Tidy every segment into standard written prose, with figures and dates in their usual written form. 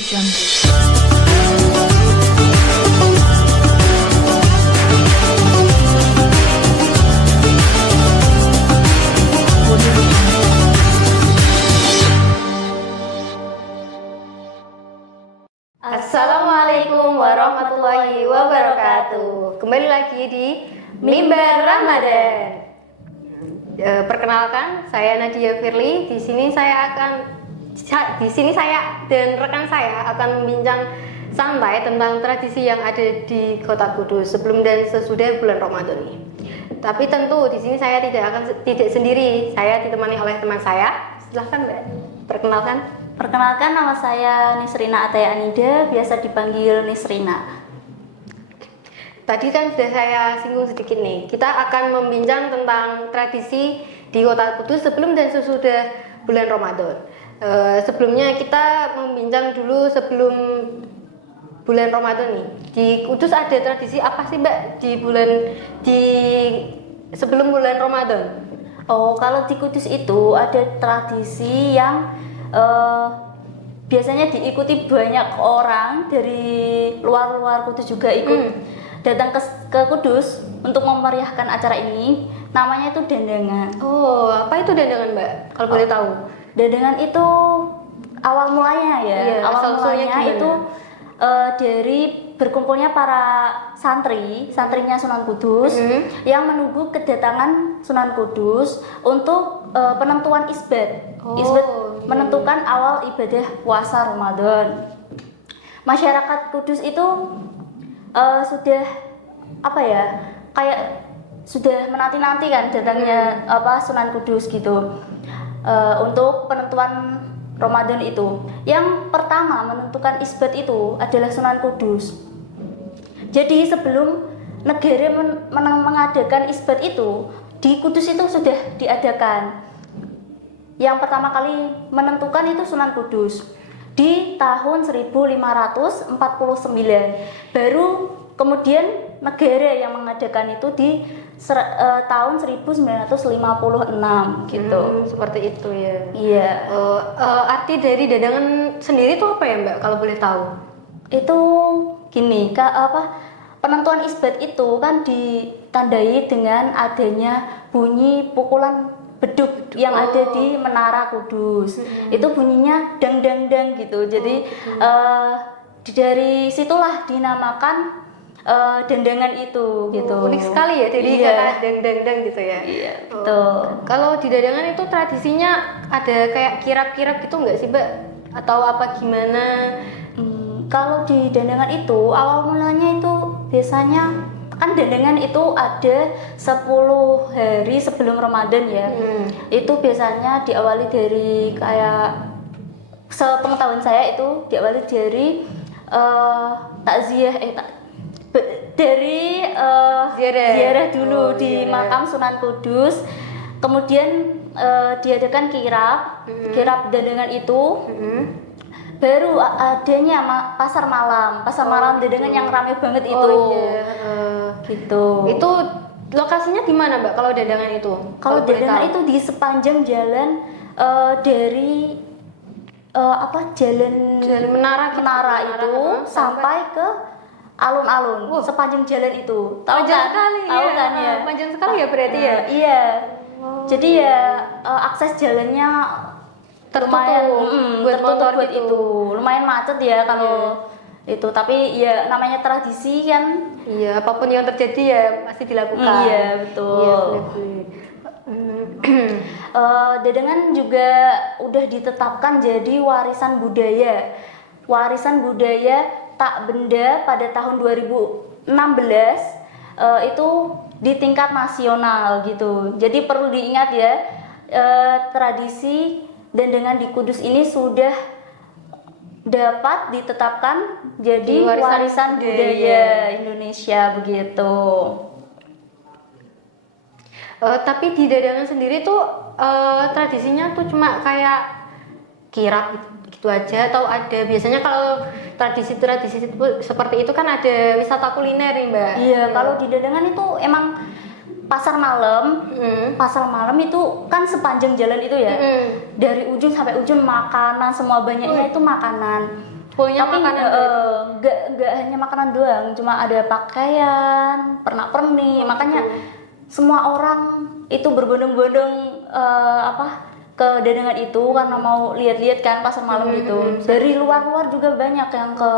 Assalamualaikum warahmatullahi wabarakatuh. Kembali lagi di Mimbar Ramadan. Perkenalkan, saya Nadia Firly. Di sini saya dan rekan saya akan membincang santai tentang tradisi yang ada di Kota Kudus sebelum dan sesudah bulan Ramadan ini. Tapi tentu di sini saya tidak sendiri. Saya ditemani oleh teman saya. Silahkan Mbak, perkenalkan. Perkenalkan, nama saya Nisrina Ataya Anida, biasa dipanggil Nisrina. Tadi kan sudah saya singgung sedikit nih. Kita akan membincang tentang tradisi di Kota Kudus sebelum dan sesudah bulan Ramadan. Sebelumnya kita membincang dulu sebelum bulan Ramadan nih. Di Kudus ada tradisi apa sih Mbak sebelum bulan Ramadan? Oh, kalau di Kudus itu ada tradisi yang biasanya diikuti banyak orang dari luar Kudus juga ikut datang ke Kudus untuk memeriahkan acara ini. Namanya itu dandangan. Oh, apa itu dandangan Mbak? Kalau boleh tahu. Dandangan itu awal mulanya ya. Iya, awal mulanya itu dari berkumpulnya para santrinya Sunan Kudus yang menunggu kedatangan Sunan Kudus untuk penentuan isbat. Isbat menentukan awal ibadah puasa Ramadan. Masyarakat Kudus itu sudah kayak sudah menanti-nanti kan datangnya Sunan Kudus gitu untuk penentuan Ramadan itu. Yang pertama menentukan isbat itu adalah Sunan Kudus. Jadi sebelum negara mengadakan isbat itu, di Kudus itu sudah diadakan. Yang pertama kali menentukan itu Sunan Kudus di tahun 1549. Baru kemudian negara yang mengadakan itu di tahun 1956 gitu. Seperti itu ya. Iya. Arti dari dandangan sendiri itu apa ya Mbak kalau boleh tahu? Itu gini, penentuan isbat itu kan ditandai dengan adanya bunyi pukulan beduk yang ada di Menara Kudus. Itu bunyinya dang dang dang gitu. Jadi dari situlah dinamakan dandangan itu gitu. Unik sekali ya, jadi kata dang dang dang gitu ya. Iya, betul. Kalau di dandangan itu tradisinya ada kayak kirap-kirap gitu nggak sih Mbak? Atau apa gimana? Kalau di dandangan itu awal mulanya itu biasanya kan dandangan itu ada 10 hari sebelum Ramadan ya. Itu biasanya diawali dari kayak sepengetahuan saya itu diawali dari takziah dari ziarah dulu di makam Sunan Kudus. Kemudian diadakan kirap dandangan itu. Baru adanya pasar malam dandangan yang ramai banget itu. Gitu. Itu lokasinya di mana Mbak kalau dandangan itu? Kalau dandangan itu di sepanjang jalan dari jalan menara itu sampai ke alun-alun. Sepanjang jalan itu. Tahu kan ya? Panjang sekali ya berarti ya? Iya. Jadi ya akses jalannya tertutup buat itu. Lumayan macet ya kalau itu, tapi ya namanya tradisi kan. Iya, apapun yang terjadi ya pasti dilakukan. Iya, betul. Dandangan juga udah ditetapkan jadi warisan budaya tak benda pada tahun 2016 itu di tingkat nasional gitu. Jadi perlu diingat ya, tradisi dandangan di Kudus ini sudah dapat ditetapkan jadi warisan budaya Indonesia begitu. Tapi di dandangan sendiri tuh tradisinya tuh cuma kayak kirap gitu aja, atau ada biasanya kalau tradisi-tradisi seperti itu kan ada wisata kuliner nih Mbak? Iya, kalau di dandangan itu emang pasar malam itu kan sepanjang jalan itu ya, dari ujung sampai ujung makanan, semua banyaknya itu makanan. Pokoknya Tapi makanan nggak hanya makanan doang, cuma ada pakaian, pernak-pernik. Makanya semua orang itu berbondong-bondong ke Dandengan itu karena mau lihat-lihat kan pasar malam gitu. Dari luar-luar juga banyak yang ke.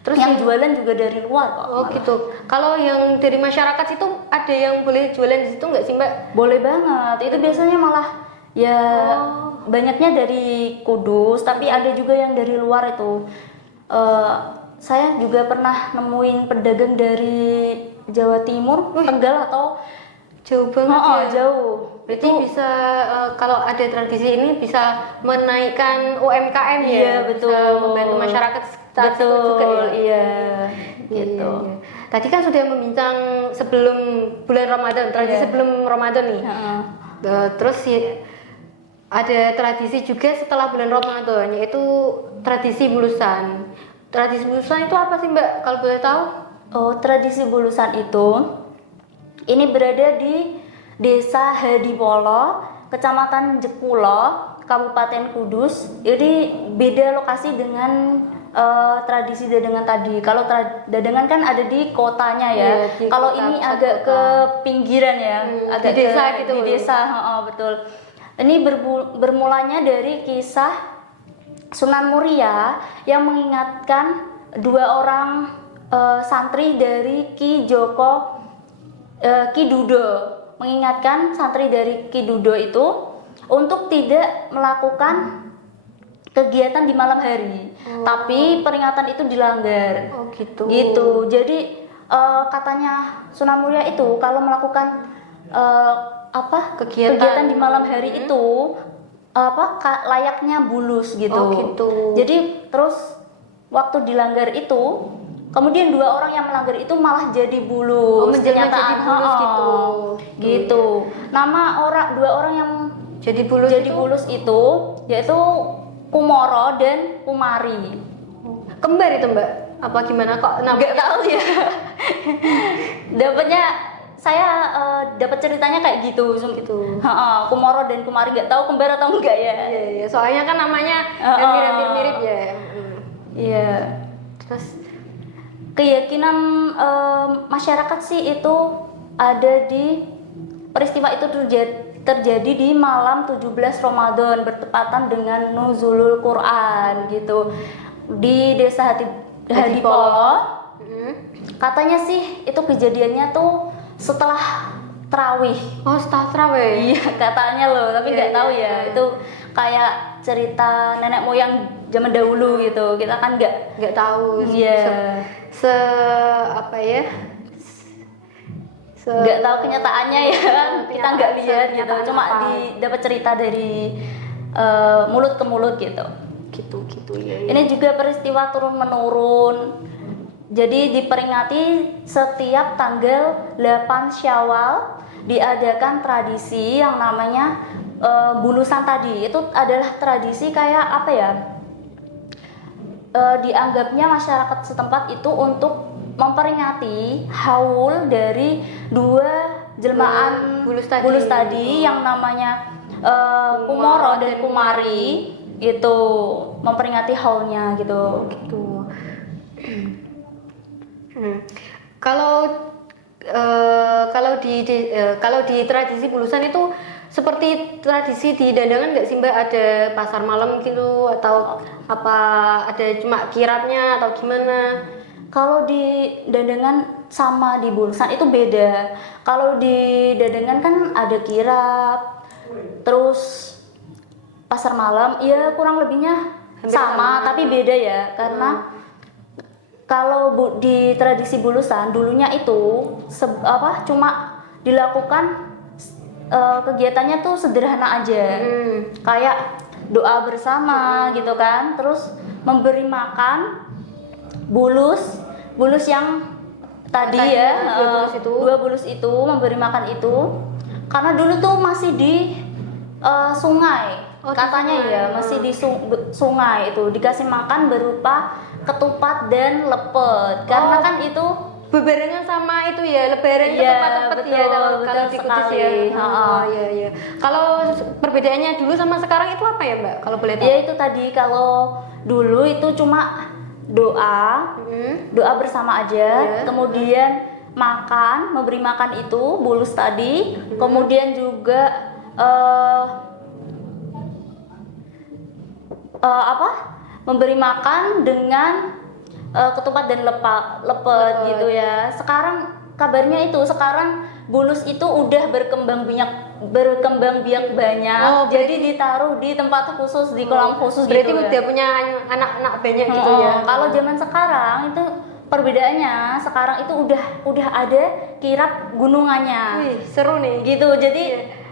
Terus yang jualan juga dari luar kok. Oh malah. gitu. Kalau yang dari masyarakat itu ada yang boleh jualan di situ nggak sih Mbak? Boleh banget. Itu biasanya malah ya banyaknya dari Kudus, tapi ada juga yang dari luar itu. Saya juga pernah nemuin pedagang dari Jawa Timur, Tegal atau Jauh banget ya. jauh. Berarti bisa kalau ada tradisi ini bisa menaikkan UMKM ya. Iya, betul. Bisa membantu masyarakat sekitar situ juga ya. Iya. Gitu. Gitu. Tadi kan sudah membincang sebelum bulan Ramadan, tradisi Iya. sebelum Ramadan nih. Terus ada tradisi juga setelah bulan Ramadan, yaitu tradisi bulusan. Tradisi bulusan itu apa sih Mbak? Kalau boleh tahu? Oh, tradisi bulusan itu ini berada di Desa Hadipolo, Kecamatan Jekulo, Kabupaten Kudus. Jadi beda lokasi dengan tradisi Dandengan tadi. Kalau Dandengan kan ada di kotanya ya. Iya, di Kalau kota, ini pusat agak kota. ke pinggiran ya, agak di desa ke- gitu. Di desa, betul. Ini bermulanya dari kisah Sunan Muria yang mengingatkan dua orang santri dari Ki Joko Ki Dudo, mengingatkan santri dari Ki Dudo itu untuk tidak melakukan kegiatan di malam hari, tapi peringatan itu dilanggar. Oh gitu. Gitu. Jadi katanya Sunan Muria itu kalau melakukan kegiatan di malam hari itu layaknya bulus gitu. Oh, gitu. Jadi terus waktu dilanggar itu, kemudian dua orang yang melanggar itu malah jadi bulus. menjelma jadi Kenyataan, bulus gitu. Gitu. Nama dua orang yang Jadi bulus jadi itu bulus itu yaitu Kumoro dan Kumari. kembar itu Mbak? Apa gimana kok? Nggak tahu ya. Dapatnya saya dapat ceritanya kayak gitu. Kumoro dan Kumari, nggak tahu kembar atau enggak ya. Iya, soalnya kan namanya mirip-mirip ya. Iya. Terus Keyakinan masyarakat sih itu ada di peristiwa itu terjadi di malam 17 Ramadan bertepatan dengan nuzulul Quran gitu di Desa Hadipolo. Katanya sih itu kejadiannya tuh setelah tarawih. oh setelah tarawih. Iya, katanya loh, tapi nggak tahu ya. Itu kayak cerita nenek moyang zaman dahulu gitu. Kita kan Nggak tahu. Iya. Apa ya? Nggak tahu kenyataannya ya. Kita nggak lihat gitu. kenyataan Cuma apa. dapat cerita dari mulut ke mulut gitu. Gitu ya. Ini juga peristiwa turun menurun. Jadi diperingati setiap tanggal 8 Syawal diadakan tradisi yang namanya bulusan tadi. Itu adalah tradisi kayak apa ya? Dianggapnya masyarakat setempat itu untuk memperingati haul dari dua jelmaan bulus tadi. yang namanya Kumoro dan Kumari, itu memperingati haulnya gitu. Kalau di tradisi bulusan itu seperti tradisi di Dandengan nggak sih Mbak, ada pasar malam gitu atau apa, ada cuma kirapnya atau gimana? Kalau di Dandengan sama di Bulusan itu beda. Kalau di Dandengan kan ada kirap, terus pasar malam, ya kurang lebihnya sama, tapi beda ya. Karena kalau di tradisi Bulusan dulunya itu cuma dilakukan kegiatannya tuh sederhana aja, kayak doa bersama gitu kan, terus memberi makan bulus yang tadi ya, dua bulus itu memberi makan itu, karena dulu tuh masih di sungai. Katanya ya masih di sungai itu dikasih makan berupa ketupat dan lepet, karena kan itu bebarengan sama itu ya Lebaran ke Iya, tempat-tempat ya betul, kalau betul di Kudus sekali. ya. Ha-ha. Iya iya. Kalau perbedaannya dulu sama sekarang itu apa ya Mbak? Kalau boleh tahu? Ya itu tadi, kalau dulu itu cuma doa, doa bersama aja, Iya. kemudian makan, memberi makan itu bulus tadi, kemudian juga apa? Memberi makan dengan ketupat dan lepet gitu ya. Sekarang kabarnya itu sekarang bulus itu udah berkembang biak banyak. Oh, jadi ditaruh di tempat khusus, di kolam khusus Berarti gitu udah ya. punya anak-anak banyak gitu ya. Kalau zaman sekarang itu perbedaannya, sekarang itu udah ada kirap gunungannya. Wih, seru nih. Gitu. Jadi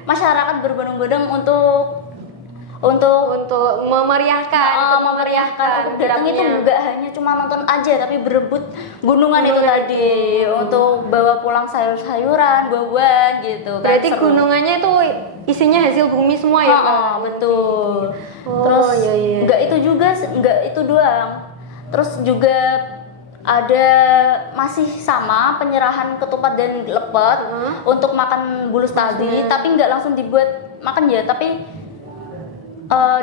masyarakat berbondong-bondong untuk memeriahkan datang itu kirapnya. enggak hanya cuma nonton aja, tapi berebut gunungan itu tadi untuk bawa pulang sayur-sayuran, buah-buahan gitu. Berarti seru. gunungannya itu isinya hasil bumi semua ya, Mbak? Betul. Oh, Terus iya, iya. enggak itu doang. Terus juga ada masih sama penyerahan ketupat dan lepet untuk makan bulus tadi, tapi nggak langsung dibuat makan ya, tapi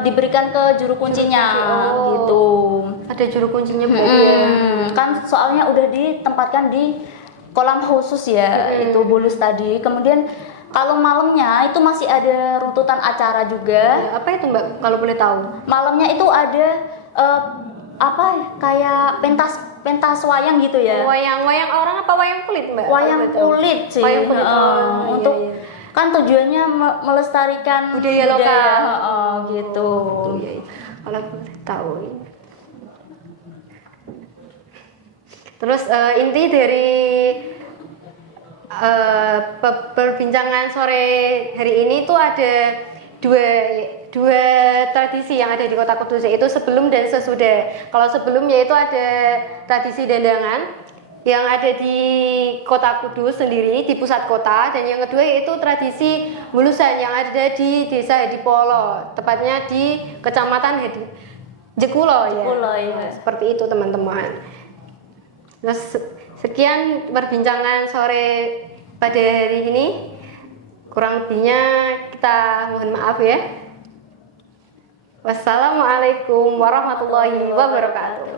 diberikan ke juru kuncinya gitu. Ada juru kuncinya berarti ya. Kan soalnya udah ditempatkan di kolam khusus ya, itu bulus tadi. Kemudian kalau malamnya itu masih ada runtutan acara juga. Apa itu Mbak kalau boleh tahu? Malamnya itu ada apa kayak pentas wayang gitu ya. Wayang orang apa wayang kulit Mbak? Wayang kulit sih. Wayang kulit. Untuk Iya. kan tujuannya melestarikan Budaya lokal. Gitu. Iya, iya. Kalau boleh tahu. Terus inti dari perbincangan sore hari ini tuh ada dua tradisi yang ada di Kota Kudus, yaitu sebelum dan sesudah. Kalau sebelum yaitu ada tradisi dandangan yang ada di Kota Kudus sendiri, di pusat kota, dan yang kedua yaitu tradisi bulusan yang ada di Desa Hadipolo, tepatnya di Kecamatan Jekulo ya. Jekulo, ya. Nah, seperti itu teman-teman. Terus sekian perbincangan sore pada hari ini. Kurang lebihnya kita mohon maaf ya. Wassalamualaikum warahmatullahi wabarakatuh.